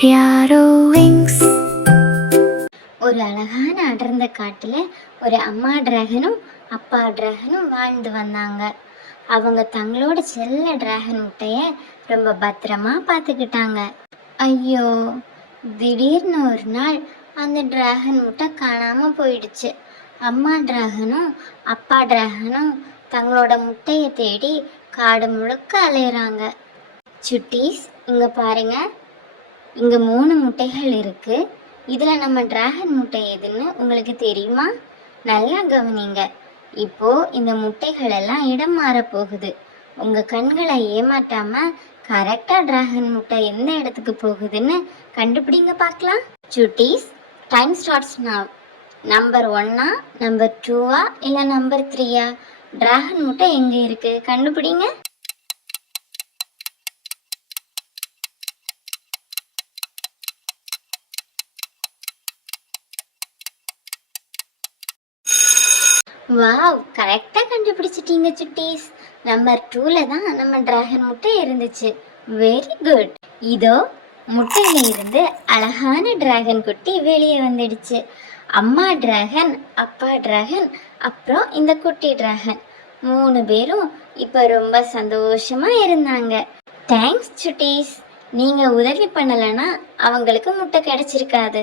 Riaro wings. ஒரு அழகான அடர்ந்த காட்டுல ஒரு அம்மா டிராகனும் அப்பா டிராகனும் வாழ்ந்து வந்தாங்க. அவங்க தங்களோட செல்ல டிராகன் முட்டைய ரொம்ப பத்திரமா பார்த்துக்கிட்டாங்க. ஐயோ, திடீர்னு ஒரு நாள் அந்த டிராகன் முட்டை காணாம போயிடுச்சு. அம்மா டிராகனும் அப்பா டிராகனும் தங்களோட முட்டையை தேடி காடு முழுக்க அலையிறாங்க. சுட்டீஸ், இங்க பாருங்க, இங்க 3 முட்டைகள் இருக்கு. இதுல நம்ம டிராகன் முட்டை எதுன்னு உங்களுக்கு தெரியுமா? நல்லா கவனிங்க. இப்போ இந்த முட்டைகள் எல்லாம் இடம் மாற போகுது. உங்க கண்களை ஏமாட்டாம கரெக்டா டிராகன் முட்டை எந்த இடத்துக்கு போகுதுன்னு கண்டுபிடிங்க பார்க்கலாம். சுட்டீஸ், டைம் ஸ்டார்ட்ஸ் நவ். நம்பர் 1ஆ, நம்பர் 2ஆ, இல்லை நம்பர் 3ஆ? டிராகன் முட்டை எங்க இருக்கு கண்டுபிடிங்க. வாவ், கரெக்டாக கண்டுபிடிச்சிட்டீங்க சுட்டீஸ். நம்பர் 2ல தான் நம்ம டிராகன் முட்டை இருந்துச்சு. Very good. இதோ முட்டையில இருந்து அழகான டிராகன் குட்டி வெளியே வந்துடுச்சு. அம்மா டிராகன், அப்பா டிராகன், அப்புறம் இந்த குட்டி டிராகன் 3 பேரும் இப்போ ரொம்ப சந்தோஷமா இருந்தாங்க. தேங்க்ஸ் சுட்டீஸ். நீங்க உதவி பண்ணலைன்னா அவங்களுக்கு முட்டை கிடைச்சிருக்காது.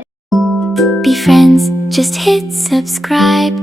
Be friends, just hit subscribe.